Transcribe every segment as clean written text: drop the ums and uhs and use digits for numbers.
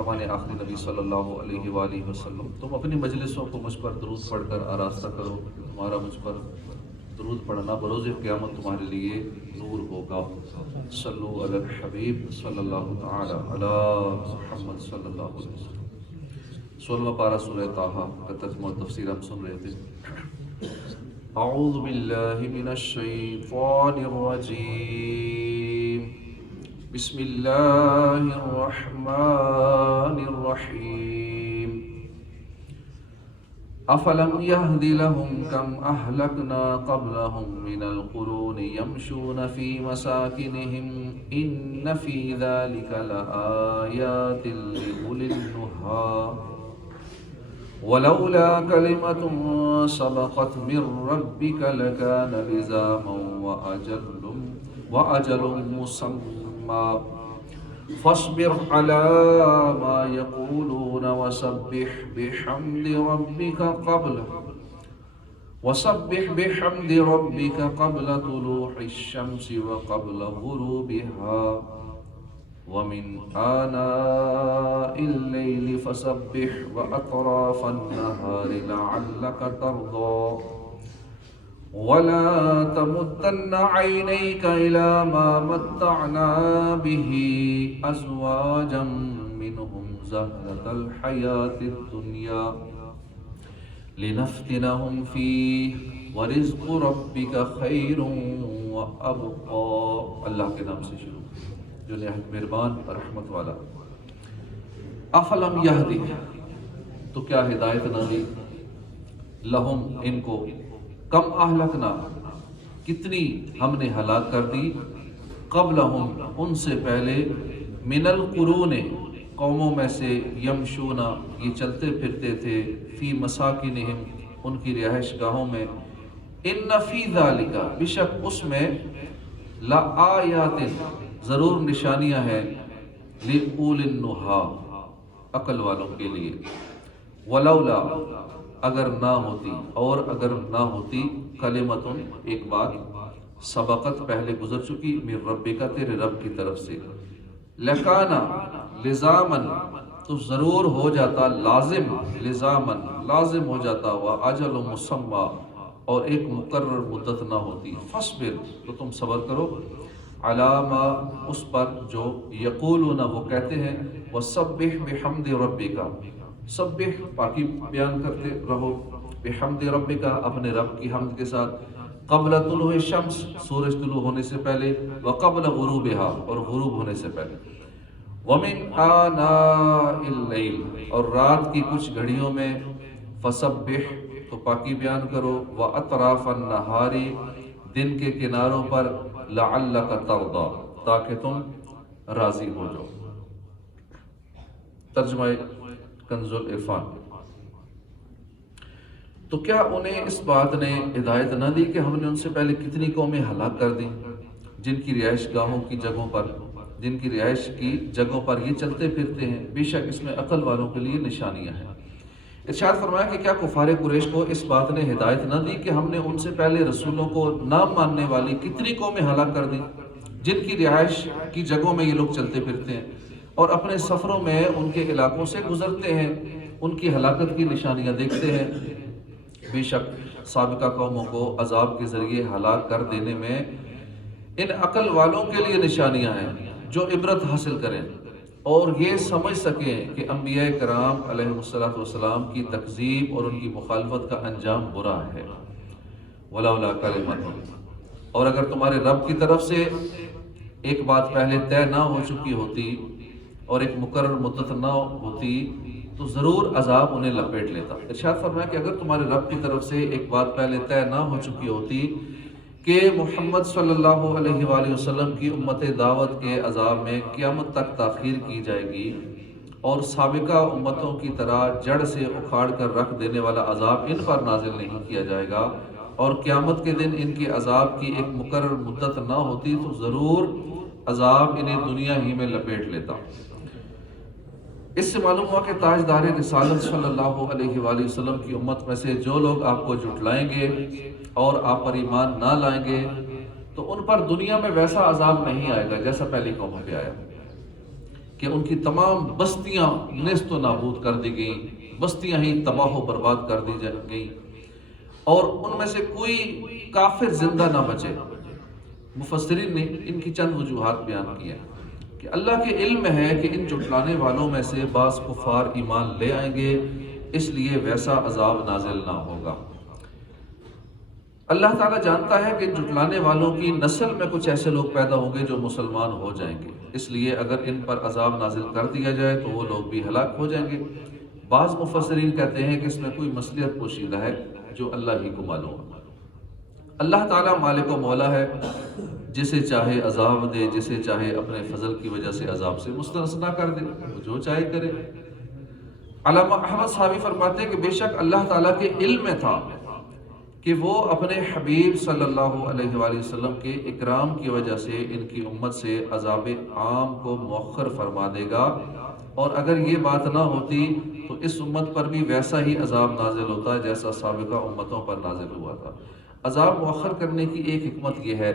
فرمان آخری نبی صلی اللہ علیہ وآلہ وسلم، تم اپنی مجلسوں کو مجھ پر درود پڑھ کر آراستہ کرو، تمہارا مجھ پر درود پڑھنا بروز قیامت تمہارے لیے نور ہوگا۔ صلو علی الحبیب صلی اللہ تعالی علی محمد صلی اللہ علیہ وسلم۔ 16واں پارہ سورہ طٰہٰ کا ترجمہ و تفسیر ہم سن رہے تھے۔ اعوذ باللہ من الشیطان الرجیم، بسم اللہ الرحمن الرحیم۔ افلم یہد لہم کم اہلکنا قبلہم من القرون یمشون فی مساکنہم ان فی ذلک لآیات لأولی النہی ولولا كلمة سبقت من ربك لكان لزاما وأجل مسمى فاصبر على ما يقولون وسبح بحمد ربك قبل طلوع الشمس وقبل غروبها ومن آناء الليل فسبح وأطراف النهار لعلك ترضى ولا تمدن عينيك إلى ما متعنا به أزواجا منهم زهرة الحياة الدنيا لنفتنهم فيه ورزق ربك خير وأبقى۔ اللہ کے نام سے شروع جو نہایت مہربان اور رحمت والا۔ افلم یہدی، تو کیا ہدایت نہ دی، لہم ان کو، کم اہلکنا کتنی ہم نے ہلاک کر دی، قبلہم ان سے پہلے، من القرون قوموں میں سے، یمشونا یہ چلتے پھرتے تھے، فی مساکنہم ان کی رہائش گاہوں میں، ان فی ذالک بشک اس میں، لآیات ضرور نشانیاں ہیں، لأولی النہی عقل والوں کے لیے، ولولا اگر نہ ہوتی، اور اگر نہ ہوتی، کلمۃ ایک بات، سبقت پہلے گزر چکی، من ربک تیرے رب کی طرف سے، لکانا لزامن تو ضرور ہو جاتا، لازم لزامن لازم ہو جاتا، واجل مسمى اور ایک مقرر مدت نہ ہوتی، فاصبر تو تم صبر کرو، علامہ اس پر جو یقولون وہ کہتے ہیں، وسبح بحمد ربک سبح پاکی بیان کرتے رہو، بحمد ربک اپنے رب کی حمد کے ساتھ، قبل طلوع الشمس سورج طلوع ہونے سے پہلے، وقبل غروبها اور غروب ہونے سے پہلے، ومن آناء اللیل اور رات کی کچھ گھڑیوں میں، فسبح تو پاکی بیان کرو، واطراف النہار دن کے کناروں پر، لعلک ترضی تاکہ تم راضی ہو جاؤ۔ ترجمہ کنز العرفان۔ تو کیا انہیں اس بات نے ہدایت نہ دی کہ ہم نے ان سے پہلے کتنی قومیں ہلاک کر دی، جن کی رہائش گاہوں کی جگہوں پر، جن کی رہائش کی جگہوں پر یہ چلتے پھرتے ہیں، بے شک اس میں عقل والوں کے لیے نشانیاں ہیں۔ ارشاد فرمایا کہ کیا کفار قریش کو اس بات نے ہدایت نہ دی کہ ہم نے ان سے پہلے رسولوں کو نہ ماننے والی کتنی قومیں ہلاک کر دی، جن کی رہائش کی جگہوں میں یہ لوگ چلتے پھرتے ہیں اور اپنے سفروں میں ان کے علاقوں سے گزرتے ہیں، ان کی ہلاکت کی نشانیاں دیکھتے ہیں۔ بے شک سابقہ قوموں کو عذاب کے ذریعے ہلاک کر دینے میں ان عقل والوں کے لیے نشانیاں ہیں، جو عبرت حاصل کریں اور یہ سمجھ سکیں کہ انبیاء کرام علیہ السلام کی تکذیب اور ان کی مخالفت کا انجام برا ہے۔ ولولا کلمۃ اور اگر تمہارے رب کی طرف سے ایک بات پہلے طے نہ ہو چکی ہوتی اور ایک مقرر مدت نہ ہوتی تو ضرور عذاب انہیں لپیٹ لیتا۔ ارشاد فرمایا کہ اگر تمہارے رب کی طرف سے ایک بات پہلے طے نہ ہو چکی ہوتی کہ محمد صلی اللہ علیہ وآلہ وسلم کی امت دعوت کے عذاب میں قیامت تک تاخیر کی جائے گی اور سابقہ امتوں کی طرح جڑ سے اکھاڑ کر رکھ دینے والا عذاب ان پر نازل نہیں کیا جائے گا، اور قیامت کے دن ان کے عذاب کی ایک مقرر مدت نہ ہوتی تو ضرور عذاب انہیں دنیا ہی میں لپیٹ لیتا۔ اس سے معلوم ہوا کہ تاجدار رسالت صلی اللہ علیہ وآلہ وسلم کی امت میں سے جو لوگ آپ کو جھٹلائیں گے اور آپ پر ایمان نہ لائیں گے تو ان پر دنیا میں ویسا عذاب نہیں آئے گا جیسا پہلی قوموں پہ آیا، کہ ان کی تمام بستیاں نیست و نابود کر دی گئیں، بستیاں ہی تباہ و برباد کر دی گئیں، اور ان میں سے کوئی کافر زندہ نہ بچے۔ مفسرین نے ان کی چند وجوہات بیان کی ہیں کہ اللہ کے علم ہے کہ ان جھٹلانے والوں میں سے بعض کفار ایمان لے آئیں گے، اس لیے ویسا عذاب نازل نہ ہوگا۔ اللہ تعالیٰ جانتا ہے کہ ان جھٹلانے والوں کی نسل میں کچھ ایسے لوگ پیدا ہوں گے جو مسلمان ہو جائیں گے، اس لیے اگر ان پر عذاب نازل کر دیا جائے تو وہ لوگ بھی ہلاک ہو جائیں گے۔ بعض مفسرین کہتے ہیں کہ اس میں کوئی مصلحت پوشیدہ ہے جو اللہ ہی کو معلوم ہے۔ اللہ تعالیٰ مالک و مولا ہے، جسے چاہے عذاب دے، جسے چاہے اپنے فضل کی وجہ سے عذاب سے مستثنیٰ کر دے، وہ جو چاہے کرے۔ علامہ احمد صحابی فرماتے ہیں کہ بے شک اللہ تعالیٰ کے علم میں تھا کہ وہ اپنے حبیب صلی اللہ علیہ وآلہ وسلم کے اکرام کی وجہ سے ان کی امت سے عذاب عام کو مؤخر فرما دے گا، اور اگر یہ بات نہ ہوتی تو اس امت پر بھی ویسا ہی عذاب نازل ہوتا جیسا سابقہ امتوں پر نازل ہوا تھا۔ عذاب مؤخر کرنے کی ایک حکمت یہ ہے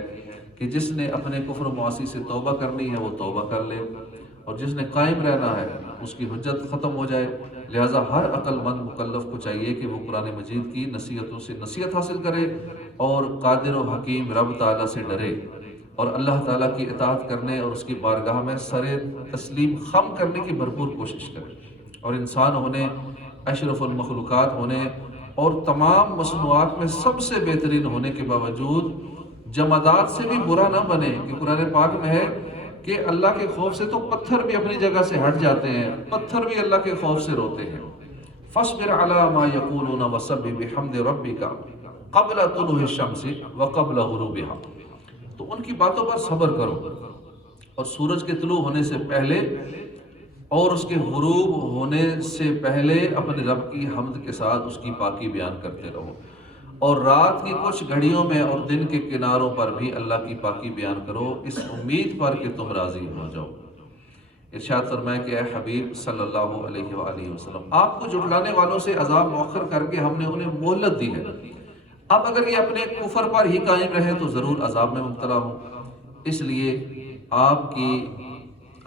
کہ جس نے اپنے کفر و معاصی سے توبہ کرنی ہے وہ توبہ کر لے، اور جس نے قائم رہنا ہے اس کی حجت ختم ہو جائے۔ لہٰذا ہر عقل مند مکلف کو چاہیے کہ وہ قرآن مجید کی نصیحتوں سے نصیحت حاصل کرے اور قادر و حکیم رب تعالیٰ سے ڈرے، اور اللہ تعالیٰ کی اطاعت کرنے اور اس کی بارگاہ میں سر تسلیم خم کرنے کی بھرپور کوشش کرے، اور انسان ہونے، اشرف المخلوقات ہونے اور تمام مصنوعات میں سب سے بہترین ہونے کے باوجود جمادات سے بھی برا نہ بنے، کہ قرآن پاک میں ہے کہ اللہ کے خوف سے تو پتھر بھی اپنی جگہ سے ہٹ جاتے ہیں، پتھر بھی اللہ کے خوف سے روتے ہیں۔ فاصبر علی ما یقولون وسبح بحمد ربک قبل طلوع الشمس وقبل غروبها، تو ان کی باتوں پر صبر کرو، اور سورج کے طلوع ہونے سے پہلے اور اس کے غروب ہونے سے پہلے اپنے رب کی حمد کے ساتھ اس کی پاکی بیان کرتے رہو، اور رات کی کچھ گھڑیوں میں اور دن کے کناروں پر بھی اللہ کی پاکی بیان کرو، اس امید پر کہ تم راضی ہو جاؤ۔ ارشاد فرمایا کہ اے حبیب صلی اللہ علیہ وآلہ وسلم، آپ کو جھٹلانے والوں سے عذاب مؤخر کر کے ہم نے انہیں مہلت دی ہے، اب اگر یہ اپنے کفر پر ہی قائم رہے تو ضرور عذاب میں مبتلا ہوں، اس لیے آپ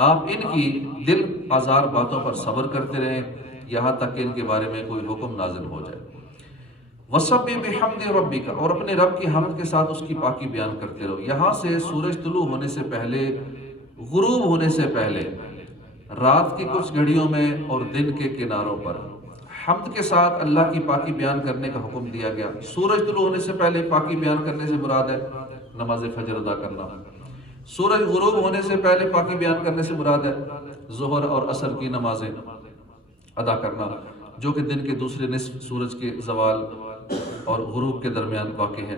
ان کی دل آزار باتوں پر صبر کرتے رہیں یہاں تک کہ ان کے بارے میں کوئی حکم نازل ہو جائے۔ وَسَبِّحْ بِحَمْدِ رَبِّكَ، اور اپنے رب کی حمد کے ساتھ اس کی پاکی بیان کرتے رہو۔ یہاں سے سورج طلوع ہونے سے پہلے، غروب ہونے سے پہلے، رات کی کچھ گھڑیوں میں اور دن کے کناروں پر حمد کے ساتھ اللہ کی پاکی بیان کرنے کا حکم دیا گیا۔ سورج طلوع ہونے سے پہلے پاکی بیان کرنے سے مراد ہے نماز فجر ادا کرنا، سورج غروب ہونے سے پہلے پاکی بیان کرنے سے مراد ہے ظہر اور عصر کی نمازیں ادا کرنا، جو کہ دن کے دوسرے نصف سورج کے زوال اور غروب کے درمیان واقع ہے۔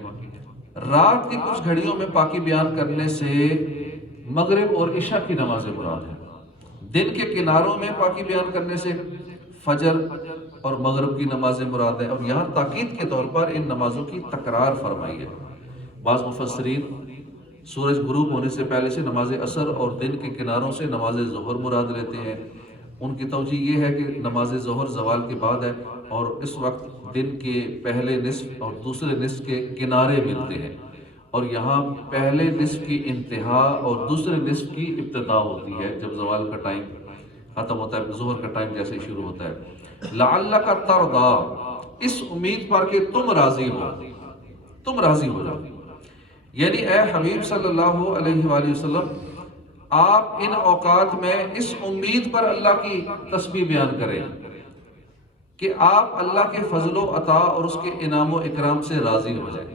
رات کی کچھ گھڑیوں میں پاکی بیان کرنے سے مغرب اور عشاء کی نمازیں مراد ہے۔ دن کے کناروں میں پاکی بیان کرنے سے فجر اور مغرب کی نمازیں مراد ہے، اور یہاں تاکید کے طور پر ان نمازوں کی تکرار فرمائی ہے۔ بعض مفسرین سورج غروب ہونے سے پہلے سے نماز عصر اور دن کے کناروں سے نماز ظہر مراد لیتے ہیں۔ ان کی توجیہ یہ ہے کہ نماز ظہر زوال کے بعد ہے، اور اس وقت دن کے پہلے نصف اور دوسرے نصف کے کنارے ملتے ہیں، اور یہاں پہلے نصف کی انتہا اور دوسرے نصف کی ابتدا ہوتی ہے جب زوال کا ٹائم ختم ہوتا ہے، ظہر کا ٹائم جیسے شروع ہوتا ہے۔ لعلک ترضی، اس امید پر کہ تم راضی ہو، تم راضی ہو جاؤ، یعنی اے حبیب صلی اللہ علیہ وآلہ وسلم، آپ ان اوقات میں اس امید پر اللہ کی تسبیح بیان کریں کہ آپ اللہ کے فضل و عطا اور اس کے انعام و اکرام سے راضی ہو جائیں،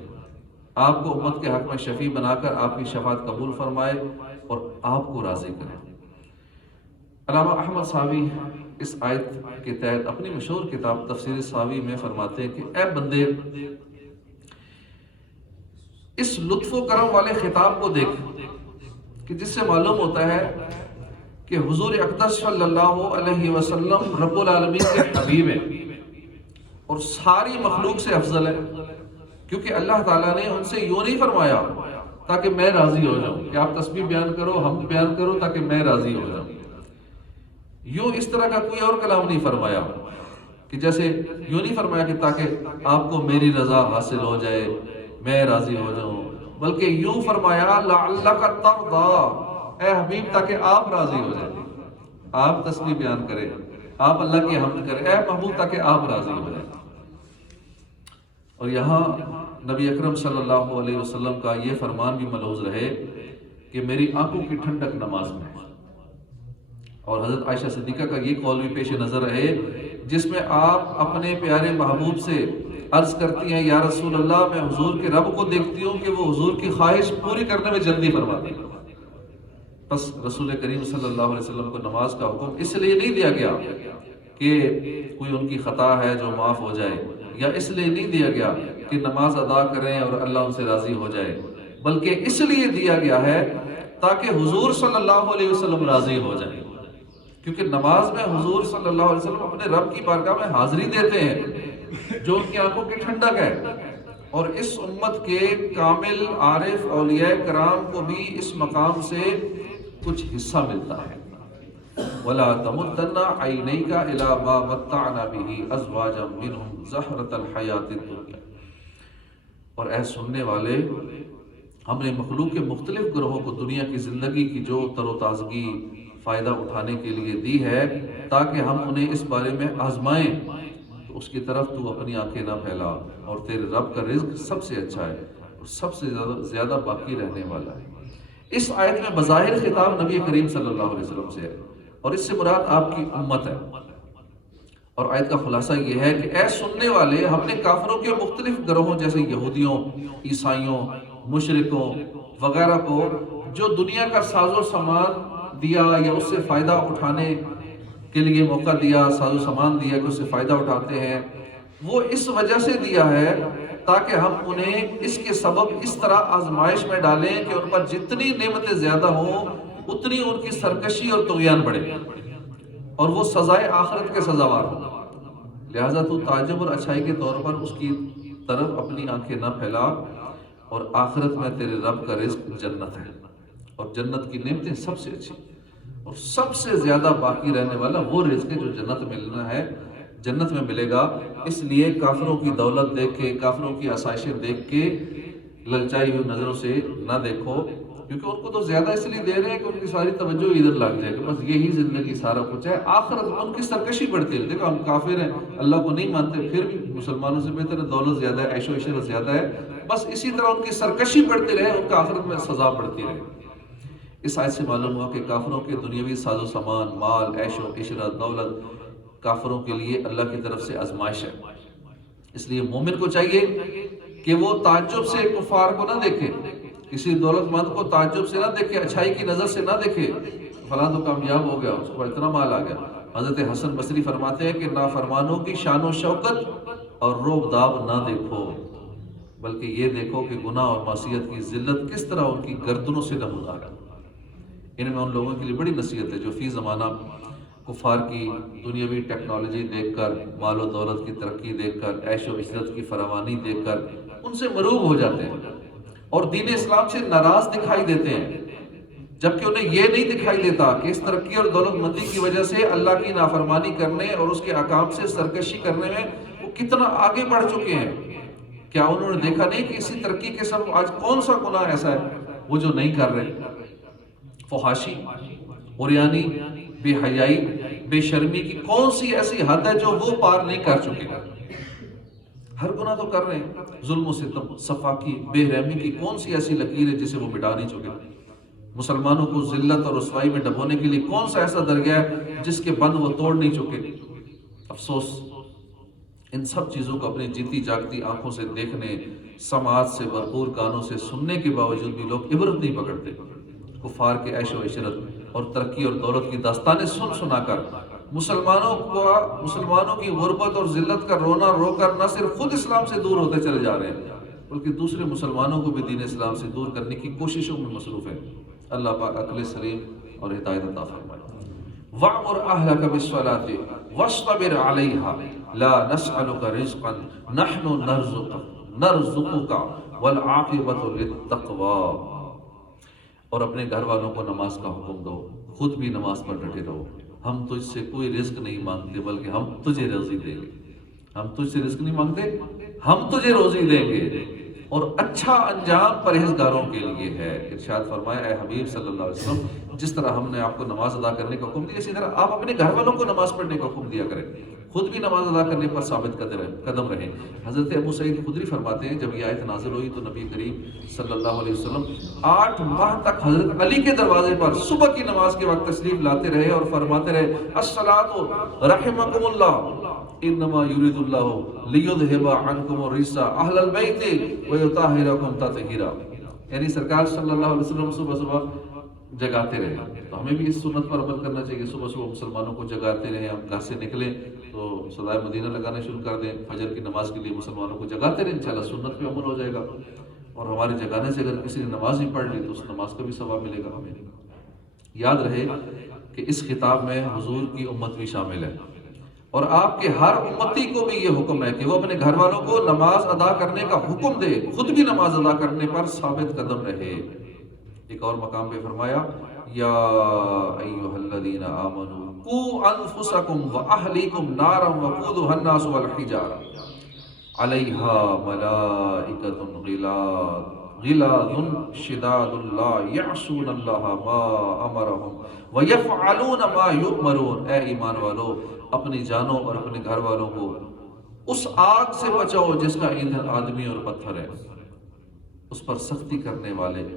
آپ کو امت کے حق میں شفیع بنا کر آپ کی شفاعت قبول فرمائے اور آپ کو راضی کرے۔ علامہ احمد صحابی اس آیت کے تحت اپنی مشہور کتاب تفسیر صحابی میں فرماتے ہیں کہ اے بندے، اس لطف و کرم والے خطاب کو دیکھ کہ جس سے معلوم ہوتا ہے کہ حضور اقدس صلی اللہ علیہ وسلم رب العالمین کے حبیب ہیں اور ساری مخلوق سے افضل ہے، کیونکہ اللہ تعالیٰ نے ان سے یوں نہیں فرمایا تاکہ میں راضی ہو جاؤں کہ آپ تسبیح بیان کرو، ہم بیان کرو تاکہ میں راضی ہو جاؤں، یوں اس طرح کا کوئی اور کلام نہیں فرمایا کہ جیسے یوں نہیں فرمایا کہ تاکہ آپ کو میری رضا حاصل ہو جائے، میں راضی ہو جاؤں، بلکہ یوں فرمایا لعلک ترضی، اے حبیب تاکہ آپ راضی ہو جائیں۔ آپ تسبیح بیان کریں، آپ اللہ کی حمد کریں، اے محبوب تاکہ آپ راضی ہو جائیں۔ اور یہاں نبی اکرم صلی اللہ علیہ وسلم کا یہ فرمان بھی ملحوظ رہے کہ میری آنکھوں کی ٹھنڈک نماز میں ہے، اور حضرت عائشہ صدیقہ کا یہ قول بھی پیش نظر رہے جس میں آپ اپنے پیارے محبوب سے عرض کرتی ہیں، یا رسول اللہ میں حضور کے رب کو دیکھتی ہوں کہ وہ حضور کی خواہش پوری کرنے میں جلدی فرماتے ہیں۔ بس رسول کریم صلی اللہ علیہ وسلم کو نماز کا حکم اس لیے نہیں دیا گیا کہ کوئی ان کی خطا ہے جو معاف ہو جائے، یا اس لیے نہیں دیا گیا کہ نماز ادا کریں اور اللہ ان سے راضی ہو جائے، بلکہ اس لیے دیا گیا ہے تاکہ حضور صلی اللہ علیہ وسلم راضی ہو جائیں، کیونکہ نماز میں حضور صلی اللہ علیہ وسلم اپنے رب کی بارگاہ میں حاضری دیتے ہیں جو ان کی آنکھوں کی ٹھنڈک ہے، اور اس امت کے کامل عارف اولیاء کرام کو بھی اس مقام سے کچھ حصہ ملتا ہے۔ وَلَا تَمُدَّنَّ عَيْنَيْكَ إِلَىٰ مَا مَتَّعْنَا بِهِ أَزْوَاجًا مِّنْهُمْ زَهْرَةَ الْحَيَاةِ الدُّنْيَا۔ اور اے سننے والے، ہم نے مخلوق کے مختلف گروہوں کو دنیا کی زندگی کی جو تر و تازگی فائدہ اٹھانے کے لیے دی ہے تاکہ ہم انہیں اس بارے میں آزمائیں، تو اس کی طرف تو اپنی آنکھیں نہ پھیلا، اور تیرے رب کا رزق سب سے اچھا ہے اور سب سے زیادہ باقی رہنے والا ہے۔ اس آیت میں بظاہر خطاب نبی کریم صلی اللہ علیہ وسلم سے ہے، اور اس سے مراد آپ کی امت ہے، اور آیت کا خلاصہ یہ ہے کہ اے سننے والے، ہم نے کافروں کے مختلف گروہوں جیسے یہودیوں، عیسائیوں، مشرکوں وغیرہ کو جو دنیا کا ساز و سامان دیا یا اس سے فائدہ اٹھانے کے لیے موقع دیا، ساز و سامان دیا کہ اس سے فائدہ اٹھاتے ہیں، وہ اس وجہ سے دیا ہے تاکہ ہم انہیں اس کے سبب اس طرح آزمائش میں ڈالیں کہ ان پر جتنی نعمتیں زیادہ ہوں اتنی ان کی سرکشی اور طغیان بڑھے اور وہ سزائے آخرت کے سزاوار ہوں۔ لہٰذا تو تعجب اور اچھائی کے طور پر اس کی طرف اپنی آنکھیں نہ پھیلا، اور آخرت میں تیرے رب کا رزق جنت ہے، اور جنت کی نعمتیں سب سے اچھی اور سب سے زیادہ باقی رہنے والا وہ رزق ہے جو جنت ملنا ہے، جنت میں ملے گا۔ اس لیے کافروں کی دولت دیکھ کے، کافروں کی آسائشیں دیکھ کے للچائی ہوئی نظروں سے نہ دیکھو، کیونکہ ان کو تو زیادہ اس لیے دے رہے ہیں کہ ان کی ساری توجہ ادھر لگ جائے کہ بس یہی زندگی سارا کچھ ہے، آخرت ان کی سرکشی بڑھتی ہے۔ دیکھو ہم کافر ہیں، اللہ کو نہیں مانتے، پھر بھی مسلمانوں سے بہتر ہے، دولت زیادہ ہے، عیش و عشرت زیادہ ہے، بس اسی طرح ان کی سرکشی بڑھتی رہے، ان کا آخرت میں سزا بڑھتی رہے۔ اس آیت سے معلوم ہوا کہ کافروں کے دنیاوی ساز و سامان، مال، عیش و عشرت، دولت کافروں کے لیے اللہ کی طرف سے آزمائش ہے۔ اس لیے مومن کو چاہیے کہ وہ تعجب سے کفار کو نہ دیکھے، کسی دولت مند کو تعجب سے نہ دیکھے، اچھائی کی نظر سے نہ دیکھے، فلاں تو کامیاب ہو گیا، اس کو اتنا مال آ گیا۔ حضرت حسن بصری فرماتے ہیں کہ نافرمانوں کی شان و شوکت اور روب داب نہ دیکھو، بلکہ یہ دیکھو کہ گناہ اور معصیت کی ذلت کس طرح ان کی گردنوں سے نمودار ہے۔ ان میں ان لوگوں کے لیے بڑی نصیحت ہے جو فی زمانہ کفار کی دنیاوی ٹیکنالوجی دیکھ کر، مال و دولت کی ترقی دیکھ کر، عیش و عشرت کی فراوانی دیکھ کر ان سے مروب ہو جاتے ہیں اور دین اسلام سے ناراض دکھائی دیتے ہیں، جبکہ انہیں یہ نہیں دکھائی دیتا کہ اس ترقی اور دولت مندی کی وجہ سے اللہ کی نافرمانی کرنے اور اس کے احکام سے سرکشی کرنے میں وہ کتنا آگے بڑھ چکے ہیں۔ کیا انہوں نے دیکھا نہیں کہ اسی ترقی کے سبب آج کون سا گناہ ایسا ہے وہ جو نہیں کر رہے؟ فحاشی، عریانی، بے حیائی، بے شرمی کی کون سی ایسی حد ہے جو وہ پار نہیں کر چکے؟ ہر گناہ تو کر رہے ہیں، ظلم و ستم، سفاکی، بے رحمی کی کون سی ایسی لکیر ہے جسے وہ مٹا نہیں چکے؟ مسلمانوں کو ذلت اور رسوائی میں ڈبونے کے لیے کون سا ایسا دریا ہے جس کے بند وہ توڑ نہیں چکے؟ افسوس، ان سب چیزوں کو اپنی جیتی جاگتی آنکھوں سے دیکھنے، سماعت سے بھرپور کانوں سے سننے کے باوجود بھی لوگ عبرت نہیں پکڑتے۔ کفار کے عیش و عشرت اور ترقی اور دولت کی داستانیں سن سنا کر مسلمانوں کی غربت اور ذلت کا رونا رو کر نہ صرف خود اسلام سے دور ہوتے چلے جا رہے ہیں بلکہ دوسرے مسلمانوں کو بھی دین اسلام سے دور کرنے کی کوششوں میں مصروف ہیں۔ اللہ پاک عقل سلیم اور ہدایت عطا فرمائے۔ وَأْمُرْ أَهْلَكَ بِالصَّلَاةِ وَاصْطَبِرْ عَلَيْهَا لَا نَسْأَلُكَ رِزْقًا نَحْنُ نَرْزُقُكَ وَالْعَاقِبَةُ لِلتَّقْوَىٰ۔ اور اپنے گھر والوں کو نماز کا حکم دو، خود بھی نماز پر ڈٹے رہو۔ ہم تجھ سے کوئی رزق نہیں مانگتے بلکہ ہم تجھے روزی دیں گے۔ ہم تجھ سے رزق نہیں مانگتے، ہم تجھے روزی دیں گے، اور اچھا انجام پرہیزگاروں کے لیے ہے۔ ارشاد فرمایا اے حبیب صلی اللہ علیہ وسلم جس طرح ہم نے آپ کو نماز ادا کرنے کا حکم دیا، اسی طرح آپ اپنے گھر والوں کو نماز پڑھنے کا حکم دیا کریں، خود بھی نماز ادا کرنے پر ثابت قدم رہیں۔ حضرت ابو سعید خدری فرماتے ہیں جب یہ آیت نازل ہوئی تو نبی کریم صلی اللہ علیہ وسلم 8 ماہ تک حضرت علی کے دروازے پر صبح کی نماز کے وقت تشریف لاتے رہے اور فرماتے رہے الصلاۃ رحمکم اللہ انما یرید اللہ لیذھب عنکم الرجس اہل البیت ویطہرکم تطہیرا، یعنی سرکار صلی اللہ علیہ وسلم صبح صبح جگاتے رہے۔ تو ہمیں بھی اس سنت پر عمل کرنا چاہیے، صبح صبح مسلمانوں کو جگاتے رہیں، ہم گھر سے نکلیں تو صدائے مدینہ لگانا شروع کر دیں، فجر کی نماز کے لیے مسلمانوں کو جگاتے رہیں، انشاءاللہ سنت پہ عمل ہو جائے گا، اور ہمارے جگانے سے اگر کسی نے نماز ہی پڑھ لی تو اس نماز کا بھی ثواب ملے گا ہمیں۔ یاد رہے کہ اس خطاب میں حضور کی امت بھی شامل ہے، اور آپ کے ہر امتی کو بھی یہ حکم ہے کہ وہ اپنے گھر والوں کو نماز ادا کرنے کا حکم دے، خود بھی نماز ادا کرنے پر ثابت قدم رہے۔ ایک اور مقام پہ فرمایا یا ایھا الذین آمنوا قوا انفسکم واہلیکم نارا وقودھا الناس والحجارہ علیہا ملائکۃ غلاظ شداد لا یعصون اللہ ما امرہم ویفعلون ما یؤمرون، اے ایمان والو اپنی جانوں اور اپنے گھر والوں کو اس آگ سے بچاؤ جس کا ایندھن آدمی اور پتھر ہے، اس پر سختی کرنے والے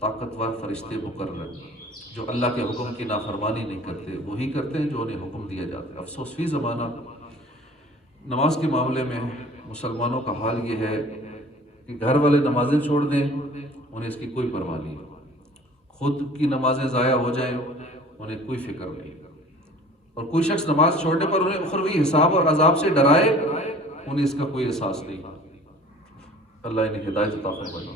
طاقتور فرشتے مقرر جو اللہ کے حکم کی نافرمانی نہیں کرتے، وہی کرتے ہیں جو انہیں حکم دیا جاتا ہے۔ افسوس فی زمانہ نماز کے معاملے میں مسلمانوں کا حال یہ ہے کہ گھر والے نمازیں چھوڑ دیں انہیں اس کی کوئی پرواہ نہیں، خود کی نمازیں ضائع ہو جائیں انہیں کوئی فکر نہیں، اور کوئی شخص نماز چھوڑنے پر انہیں اخروی حساب اور عذاب سے ڈرائے انہیں اس کا کوئی احساس نہیں۔ اللہ انہیں ہدایت عطا فرمائے،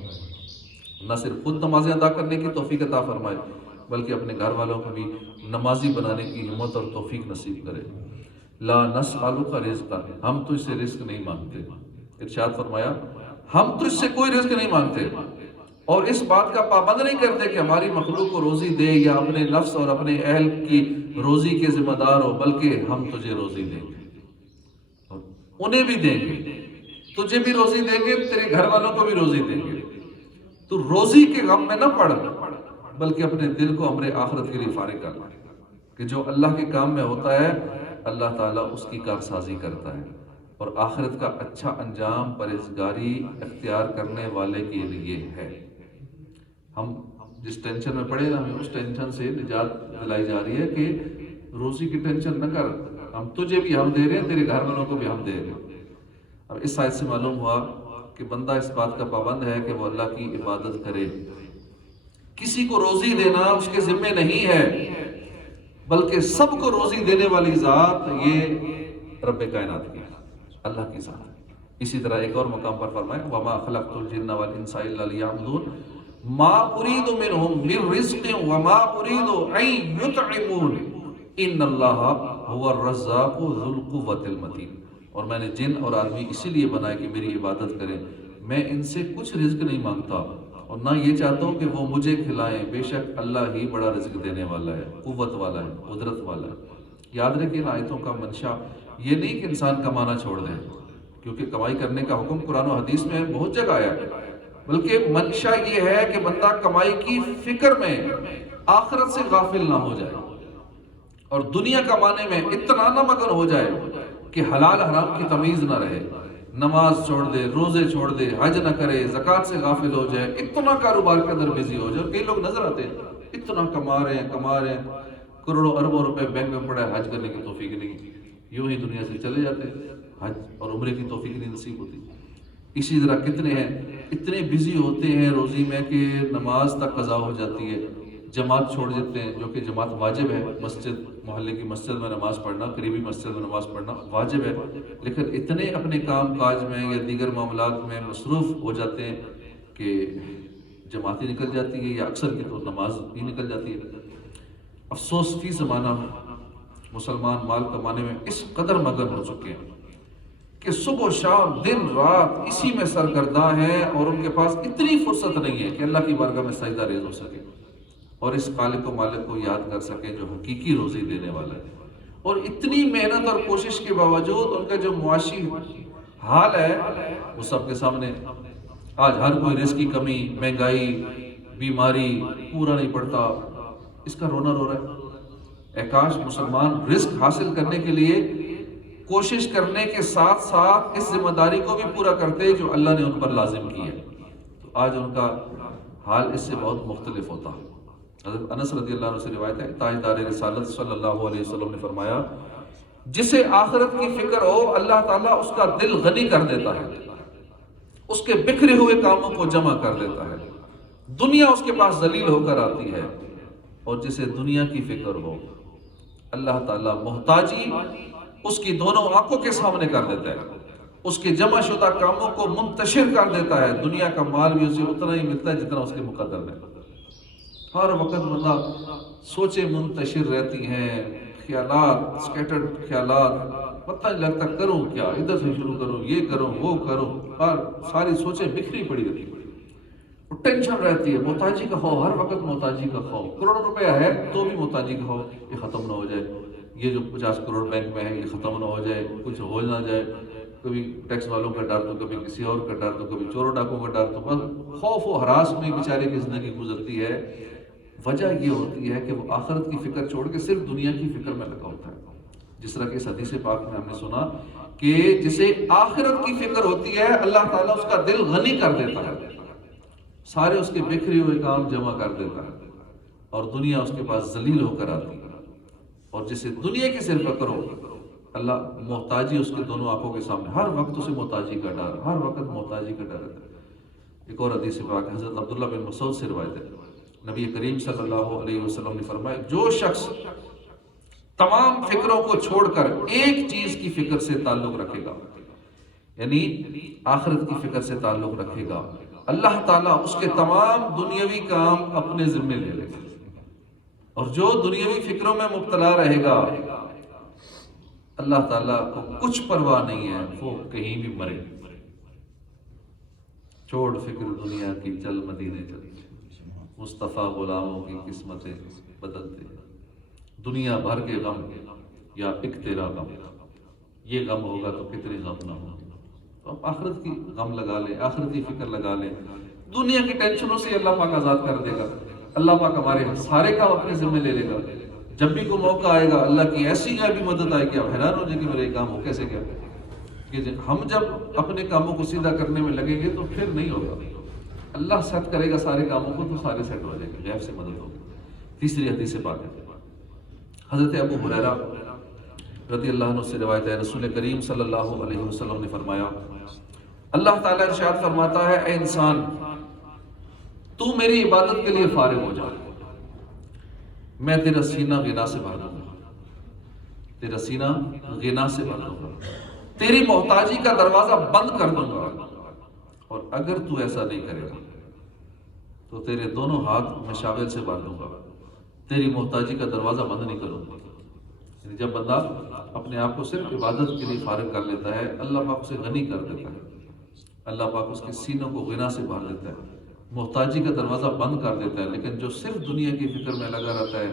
نہ صرف خود نمازیں ادا کرنے کی توفیق عطا فرمائے بلکہ اپنے گھر والوں کو بھی نمازی بنانے کی ہمت اور توفیق نصیب کرے۔ لا نسألک رزقا، ہم تجھ سے رزق نہیں مانگتے، ارشاد فرمایا ہم تجھ سے کوئی رزق نہیں مانگتے، اور اس بات کا پابند نہیں کرتے کہ ہماری مخلوق کو روزی دے یا اپنے نفس اور اپنے اہل کی روزی کے ذمہ دار ہو، بلکہ ہم تجھے روزی دیں گے اور انہیں بھی دیں گے، تجھے بھی روزی دیں گے، تیرے گھر والوں کو بھی روزی دیں گے۔ تو روزی کے غم میں نہ پڑ بلکہ اپنے دل کو امر آخرت کے لیے فارغ کر کہ جو اللہ کے کام میں ہوتا ہے اللہ تعالیٰ اس کی کارسازی کرتا ہے، اور آخرت کا اچھا انجام پرہیزگاری اختیار کرنے والے کے لیے ہے۔ ہم جس ٹینشن میں پڑے ہمیں اس ٹینشن سے نجات دلائی جا رہی ہے کہ روزی کی ٹینشن نہ کر، ہم تجھے بھی ہم دے رہے ہیں، تیرے گھر والوں کو بھی ہم دے رہے ہیں۔ اب اس آیت سے معلوم ہوا کہ بندہ اس بات کا پابند ہے کہ وہ اللہ کی عبادت کرے، کسی کو روزی دینا اس کے ذمے نہیں ہے، بلکہ سب کو روزی دینے والی ذات یہ رب کائنات کی اللہ کی ذات ہے۔ اسی طرح ایک اور مقام پر فرمایا وما خلقت الجن والانس الا ليعبدون ما اريد منهم من رزق وما اريد ان يطعمون ان اللہ هو الرزاق ذو القوة المتین، اور میں نے جن اور آدمی اسی لیے بنائے کہ میری عبادت کریں، میں ان سے کچھ رزق نہیں مانگتا اور نہ یہ چاہتا ہوں کہ وہ مجھے کھلائیں، بے شک اللہ ہی بڑا رزق دینے والا ہے، قوت والا ہے، قدرت والا ہے۔ یاد رکھیں ان آیتوں کا منشا یہ نہیں کہ انسان کمانا چھوڑ دے، کیونکہ کمائی کرنے کا حکم قرآن و حدیث میں بہت جگہ آیا ہے، بلکہ منشا یہ ہے کہ بندہ کمائی کی فکر میں آخرت سے غافل نہ ہو جائے اور دنیا کمانے میں اتنا نہ مگن ہو جائے کہ حلال حرام کی تمیز نہ رہے، نماز چھوڑ دے، روزے چھوڑ دے، حج نہ کرے، زکوٰۃ سے غافل ہو جائے، اتنا کاروبار کے اندر بزی ہو جائے۔ کئی لوگ نظر آتے ہیں اتنا کما رہے ہیں کروڑوں اربوں روپے بینک میں پڑا ہے، حج کرنے کی توفیق نہیں، یوں ہی دنیا سے چلے جاتے ہیں، حج اور عمرے کی توفیق نہیں نصیب ہوتی۔ اسی طرح کتنے ہیں اتنے بزی ہوتے ہیں روزی میں کہ نماز تک قضا ہو جاتی ہے، جماعت چھوڑ دیتے ہیں، جو کہ جماعت واجب ہے، مسجد محلے کی مسجد میں نماز پڑھنا، قریبی مسجد میں نماز پڑھنا واجب ہے، لیکن اتنے اپنے کام کاج میں یا دیگر معاملات میں مصروف ہو جاتے ہیں کہ جماعت ہی نکل جاتی ہے یا اکثر کی تو نماز ہی نکل جاتی ہے۔ افسوس فی زمانہ مسلمان مال کمانے میں اس قدر مگن ہو چکے ہیں کہ صبح و شام دن رات اسی میں سرگرداں ہیں، اور ان کے پاس اتنی فرصت نہیں ہے کہ اللہ کی بارگاہ میں سجدہ ریز ہو سکے اور اس خالق و مالک کو یاد کر سکیں جو حقیقی روزی دینے والا ہے۔ اور اتنی محنت اور کوشش کے باوجود ان کا جو معاشی حال ہے وہ سب کے سامنے۔ آج ہر کوئی رزق کی کمی، مہنگائی، بیماری، پورا نہیں پڑتا، اس کا رونا رو رہا ہے۔ اے کاش مسلمان رزق حاصل کرنے کے لیے کوشش کرنے کے ساتھ ساتھ اس ذمہ داری کو بھی پورا کرتے جو اللہ نے ان پر لازم کی ہے، تو آج ان کا حال اس سے بہت مختلف ہوتا ہے۔ حضرت انس رضی اللہ عنہ سے روایت ہے، تاجدار رسالت صلی اللہ علیہ وسلم نے فرمایا، جسے آخرت کی فکر ہو اللہ تعالیٰ اس کا دل غنی کر دیتا ہے، اس کے بکھرے ہوئے کاموں کو جمع کر دیتا ہے، دنیا اس کے پاس ذلیل ہو کر آتی ہے۔ اور جسے دنیا کی فکر ہو اللہ تعالیٰ محتاجی اس کی دونوں آنکھوں کے سامنے کر دیتا ہے، اس کے جمع شدہ کاموں کو منتشر کر دیتا ہے، دنیا کا مال بھی اسے اتنا ہی ملتا ہے جتنا اس کے مقدر میں۔ ہر وقت بندہ سوچیں منتشر رہتی ہیں، خیالات سکیٹرڈ خیالات، پتہ نہیں لگتا کروں کیا، ادھر سے شروع کروں، یہ کروں وہ کروں، اور ساری سوچیں بکھری پڑی رہتی ہیں، ٹینشن رہتی ہے، محتاجی کا خوف، ہر وقت محتاجی کا خوف، کروڑوں روپیہ ہے تو بھی محتاجی کا خوف، یہ ختم نہ ہو جائے، یہ جو 50 کروڑ بینک میں ہے یہ ختم نہ ہو جائے، کچھ ہو نہ جائے، کبھی ٹیکس والوں کا ڈر تو کبھی کسی اور کا ڈر تو کبھی چوروں ڈاکوں کا ڈر، تو بس خوف و ہراس میں بیچارے کی زندگی گزرتی ہے۔ وجہ یہ ہوتی ہے کہ وہ آخرت کی فکر چھوڑ کے صرف دنیا کی فکر میں لگا ہوتا ہے۔ جس طرح کہ اس حدیث پاک میں ہم نے سنا کہ جسے آخرت کی فکر ہوتی ہے اللہ تعالیٰ اس کا دل غنی کر دیتا ہے، سارے اس کے بکھرے ہوئے کام جمع کر دیتا ہے، اور دنیا اس کے پاس ذلیل ہو کر آتی ہے۔ اور جسے دنیا کی صرف فکر ہو اللہ محتاجی اس کے دونوں آنکھوں کے سامنے، ہر وقت اسے محتاجی کا ڈر، ہر وقت محتاجی کا ڈر رہتا ہے۔ ایک اور حدیث پاک حضرت عبداللہ بن مسعود سے روایت ہے، نبی کریم صلی اللہ علیہ وسلم نے فرمایا، جو شخص تمام فکروں کو چھوڑ کر ایک چیز کی فکر سے تعلق رکھے گا، یعنی آخرت کی فکر سے تعلق رکھے گا، اللہ تعالیٰ اس کے تمام دنیاوی کام اپنے ذمہ لے لے گا۔ اور جو دنیاوی فکروں میں مبتلا رہے گا اللہ تعالیٰ کو کچھ پرواہ نہیں ہے، وہ کہیں بھی مرے، چھوڑ فکر دنیا کی چل مدینے چل، مصطفیٰ غلاموں کی قسمتیں بدلتے، دنیا بھر کے غم یا ایک تیرا غم، یہ غم ہوگا تو کتنے غم نہ ہوں۔ تو آپ آخرت کی غم لگا لیں، آخرت کی فکر لگا لیں، دنیا کی ٹینشنوں سے اللہ پاک آزاد کر دے گا، اللہ پاک ہمارے سارے کام اپنے ذمہ لے لے گا۔ جب بھی کوئی موقع آئے گا اللہ کی ایسی بھی مدد آئے کہ آپ حیران ہو جائے کہ میرے کام ہو کیسے کیا، کہ ہم جب اپنے کاموں کو سیدھا کرنے میں لگیں گے تو پھر نہیں ہوگا، اللہ سیٹ کرے گا سارے کاموں کو تو سارے سیٹ ہو جائیں گے، غیب سے مدد ہوگی۔ تیسری حدیث بات ہے حضرت ابو ہریرہ رضی اللہ عنہ سے روایت ہے، رسول کریم صلی اللہ علیہ وسلم نے فرمایا، اللہ تعالیٰ ارشاد فرماتا ہے، اے انسان تو میری عبادت کے لیے فارغ ہو جا، میں تیرا سینہ غنا سے بھر دوں گا، تیرا سینہ غنا سے بھر دوں گا، تیری محتاجی کا دروازہ بند کر دوں گا، اور اگر تو ایسا نہیں کرے گا تو تیرے دونوں ہاتھ مشاغل سے بھر دوں گا، تیری محتاجی کا دروازہ بند نہیں کروں گا۔ یعنی جب بندہ اپنے آپ کو صرف عبادت کے لیے فارغ کر لیتا ہے اللہ پاک اسے غنی کر دیتا ہے، اللہ پاک اس کے سینوں کو غنا سے بھر دیتا ہے، محتاجی کا دروازہ بند کر دیتا ہے۔ لیکن جو صرف دنیا کی فکر میں لگا رہتا ہے،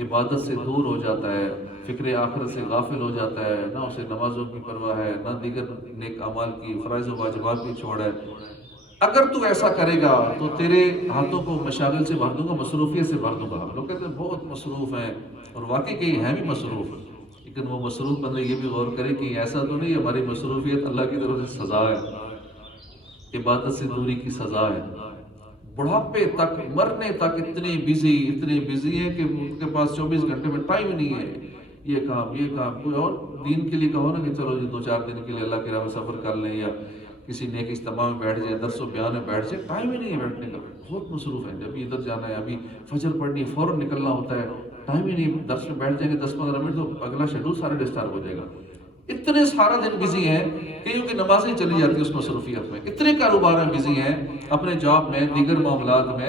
عبادت سے دور ہو جاتا ہے، فکر آخرت سے غافل ہو جاتا ہے، نہ اسے نمازوں کی پرواہ ہے، نہ دیگر نیک اعمال کی، فرائض و واجبات کی چھوڑ ہے، اگر تو ایسا کرے گا تو تیرے ہاتھوں کو مشاغل سے بھر دوں گا، مصروفیت سے بھر دوں گا۔ لوگ کہتے ہیں بہت مصروف ہیں، اور واقعی کہیں ہیں بھی مصروف، لیکن وہ مصروف بندے یہ بھی غور کرے کہ ایسا تو نہیں ہماری مصروفیت اللہ کی طرف سے سزا ہے، عبادت سے دوری کی سزا ہے۔ بڑھاپے تک مرنے تک اتنے بزی ہیں کہ ان کے پاس 24 گھنٹے میں ٹائم نہیں ہے، یہ کام کوئی اور دین کے لیے کہو نا کہ چلو جی 2-4 دن کے لیے اللہ کی راہ میں سفر کر لیں، یا کسی نیک اجتماع میں بیٹھ جائے، درس و بیان میں بیٹھ جائے، ٹائم ہی نہیں ہے بیٹھنے کا، بہت مصروف ہے، ابھی ادھر جانا ہے، ابھی فجر پڑھنی ہے، فوراً نکلنا ہوتا ہے، ٹائم ہی نہیں، درس میں بیٹھ جائیں گے 10-15 منٹ تو اگلا شیڈول سارا ڈسٹرب ہو جائے گا۔ اتنے سارا دن بزی ہیں کہ کیونکہ نمازیں چلی جاتی ہیں اس مصروفیت میں، اتنے کاروبار میں بزی ہیں، اپنے جاب میں، دیگر معاملات میں،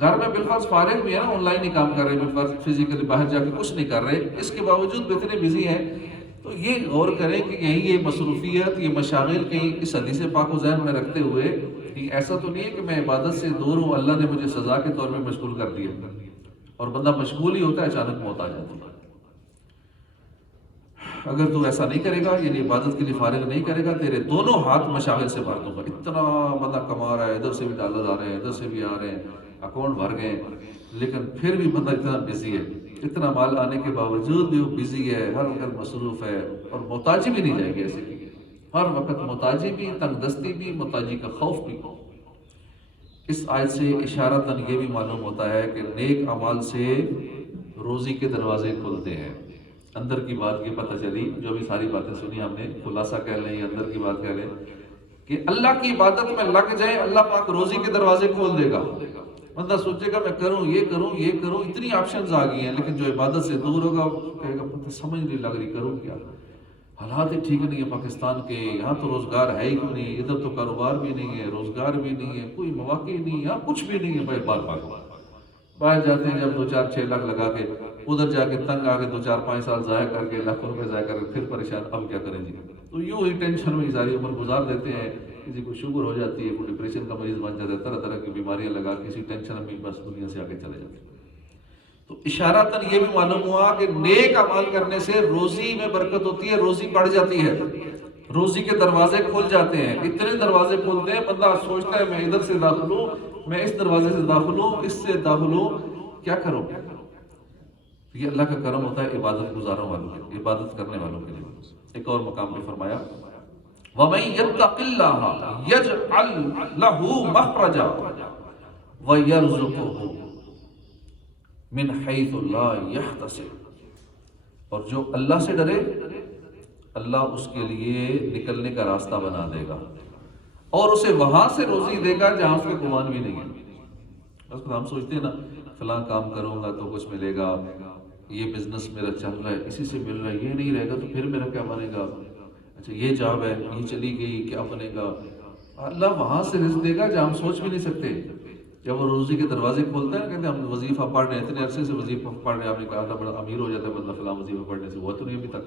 گھر میں بالفرض فارغ بھی ہے نا، آن لائن ہی کام کر رہے ہیں، بالفرض فزیکلی باہر جا کے کچھ نہیں کر رہے، اس کے باوجود بھی اتنے بزی ہیں۔ تو یہ غور کریں کہ یہی یہ مصروفیت، یہ مشاغل کہیں اس حدیث پاک کو ذہن میں رکھتے ہوئے کہ ایسا تو نہیں ہے کہ میں عبادت سے دور ہوں، اللہ نے مجھے سزا کے طور میں مشغول کر دیا، اور بندہ مشغول ہی ہوتا ہے اچانک موت آ جاتی ہے۔ اگر تو ایسا نہیں کرے گا، یعنی عبادت کے لیے فارغ نہیں کرے گا، تیرے دونوں ہاتھ مشاغل سے بھر دوں گا۔ اتنا بندہ کما رہا ہے، ادھر سے بھی ڈالر آ رہے ہیں، ادھر سے بھی آ رہے ہیں، اکاؤنٹ بھر گئے، لیکن پھر بھی بندہ اتنا بزی ہے، اتنا مال آنے کے باوجود بھی وہ بزی ہے، ہر وقت مصروف ہے، اور محتاجی بھی نہیں جائے گی ایسے کی، ہر وقت محتاجی بھی، تنگ دستی بھی، محتاجی کا خوف بھی۔ اس آیت سے اشارتاً یہ بھی معلوم ہوتا ہے کہ نیک اعمال سے روزی کے دروازے کھلتے ہیں۔ اندر کی بات یہ پتہ چلی، جو بھی ساری باتیں سنی ہم نے، خلاصہ کہہ لیں یا اندر کی بات کہہ لیں، کہ اللہ کی عبادت میں لگ جائیں، اللہ پاک روزی کے دروازے کھول دے گا۔ بندہ سوچے گا میں کروں یہ کروں یہ کروں، اتنی آپشنز آ گئی ہیں، لیکن جو عبادت سے دور ہوگا وہ کہے گا پتہ سمجھ نہیں لگ رہی کروں کیا، حالات ہی ٹھیک نہیں ہے پاکستان کے، یہاں تو روزگار ہے ہی نہیں، ادھر تو کاروبار بھی نہیں ہے، روزگار بھی نہیں ہے، کوئی مواقع ہی نہیں ہے، یہاں کچھ بھی نہیں ہے۔ بھائی بات باہر جاتے ہیں جب 2-4-6 لاکھ لگا کے، ادھر جا کے تنگ آ کے 2-4-5 سال ضائع کر کے، لاکھوں روپے ضائع کر کے پھر پریشان، اب کیا کریں جی؟ تو یوں ہی ٹینشن میں ساری عمر گزار دیتے ہیں۔ کسی کو شوگر ہو جاتی ہے، کوئی ڈپریشن کا مریض بن جاتا ہے، طرح طرح کی بیماریاں لگا کسی ٹینشن میں بس دنیا سے آگے چلے جاتے ہیں۔ تو اشارتاً یہ بھی معلوم ہوا کہ نیک اعمال کرنے سے روزی میں برکت ہوتی ہے، روزی بڑھ جاتی ہے، روزی کے دروازے کھل جاتے ہیں۔ اتنے دروازے کھلتے ہیں، بندہ سوچتا ہے میں ادھر سے داخل ہوں، میں اس دروازے سے داخل ہوں، اس سے داخل ہوں، کیا کروں؟ یہ اللہ کا کرم ہوتا ہے عبادت گزاروں والوں کے، عبادت کرنے والوں کے لیے۔ ایک اور مقام پہ فرمایا وَمَن يَتَّقِ اللَّهَ يَجْعَلْ لَهُ مَخْرَجًا وَيَرْزُقْهُ من حیث لا یحتسب، اور جو اللہ سے ڈرے اللہ اس کے لیے نکلنے کا راستہ بنا دے گا، اور اسے وہاں سے روزی دے گا جہاں اس کے گمان بھی نہیں ہے۔ بس ہم سوچتے ہیں نا فلاں کام کروں گا تو کچھ ملے گا، یہ بزنس میرا چل رہا ہے اسی سے مل رہا ہے، یہ نہیں رہے گا تو پھر میرا کیا بنے گا، اچھا یہ جاب ہے یہ چلی گئی کیا بنے گا۔ اللہ وہاں سے رزق دے گا جہاں ہم سوچ بھی نہیں سکتے۔ جب وہ روزی کے دروازے کھولتا ہے، کہتے ہیں ہم وظیفہ پڑھ رہے ہیں، اتنے عرصے سے وظیفہ پڑھ رہے ہیں، آپ نے کہا تھا بڑا امیر ہو جاتا ہے بندہ فلاں وظیفہ پڑھنے سے، ہوا تو نہیں ابھی تک،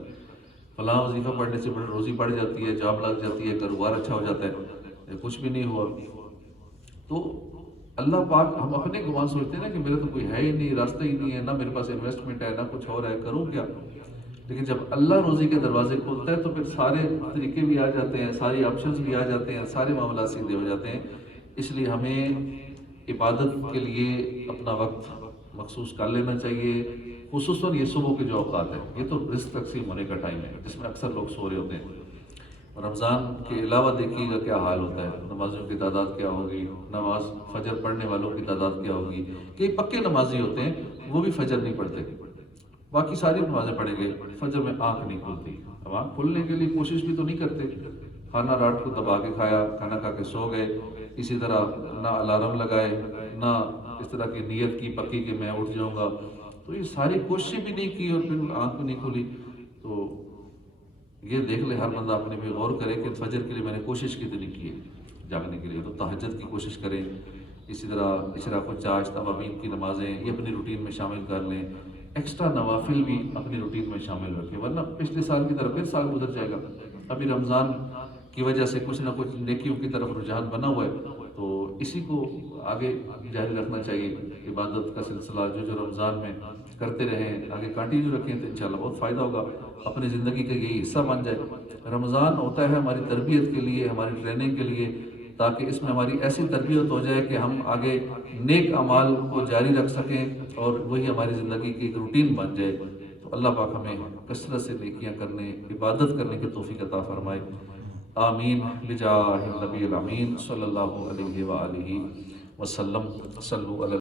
فلاں وظیفہ پڑھنے سے بڑی روزی بڑھ جاتی ہے، جاب لگ جاتی ہے، کاروبار اچھا ہو جاتا ہے، کچھ بھی نہیں ہوا۔ تو اللہ پاک، ہم اپنے گمان سوچتے ہیں نا کہ میرا تو کوئی ہے ہی نہیں، راستہ ہی نہیں ہے، نہ میرے پاس انویسٹمنٹ ہے، نہ کچھ اور ہے، کروں کیا؟ لیکن جب اللہ روزی کے دروازے کھولتا ہے تو پھر سارے طریقے بھی آ جاتے ہیں، ساری آپشنز بھی آ جاتے ہیں، سارے معاملات سیدھے ہو جاتے ہیں۔ اس لیے ہمیں عبادت کے لیے اپنا وقت مخصوص کر لینا چاہیے، خصوصاً یہ صبح کے جو اوقات ہیں، یہ تو رزق تقسیم ہونے کا ٹائم ہے جس میں اکثر لوگ سو رہے ہوتے ہیں۔ رمضان کے علاوہ دیکھیے گا کیا حال ہوتا ہے، نمازیوں کی تعداد کیا ہوگی، نماز فجر پڑھنے والوں کی تعداد کیا ہوگی۔ کئی پکے نمازی ہوتے ہیں وہ بھی فجر نہیں پڑھتے، باقی ساری نمازیں پڑھیں گے، فجر میں آنکھ نہیں کھلتی۔ اب آنکھ کھلنے کے لیے کوشش بھی تو نہیں کرتے، کھانا رات کو دبا کے کھایا، کھانا کھا کے سو گئے، اسی طرح نہ الارم لگائے، نہ اس طرح کی نیت کی پکی کہ میں اٹھ جاؤں گا، تو یہ ساری کوششیں بھی نہیں کی اور پھر آنکھ بھی نہیں کھلی۔ تو یہ دیکھ لے ہر بندہ اپنے پہ غور کرے کہ فجر کے لیے میں نے کوشش کتنی کی ہے جاگنے کے لیے، تو تہجد کی کوشش کریں، اسی طرح اشراق و چاش، توابین کی نمازیں یہ اپنی روٹین میں شامل کر لیں، ایکسٹرا نوافل بھی اپنی روٹین میں شامل رکھیں، ورنہ پچھلے سال کی طرف پھر سال گزر جائے گا۔ ابھی رمضان کی وجہ سے کچھ نہ کچھ نیکیوں کی طرف رجحان بنا ہوا ہے، تو اسی کو آگے جاری رکھنا چاہیے۔ عبادت کا سلسلہ جو رمضان میں کرتے رہیں، آگے کنٹینیو رکھیں تو انشاءاللہ بہت فائدہ ہوگا، اپنی زندگی کا یہی حصہ بن جائے۔ رمضان ہوتا ہے ہماری تربیت کے لیے، ہماری ٹریننگ کے لیے، تاکہ اس میں ہماری ایسی تربیت ہو جائے کہ ہم آگے نیک اعمال کو جاری رکھ سکیں اور وہی ہماری زندگی کی ایک روٹین بن جائے۔ تو اللہ پاک ہمیں کثرت سے نیکیاں کرنے، عبادت کرنے کی توفیق عطا فرمائے، آمین بجاہ النبی الامین صلی اللہ علیہ وآلہ وسلم۔ صلو علی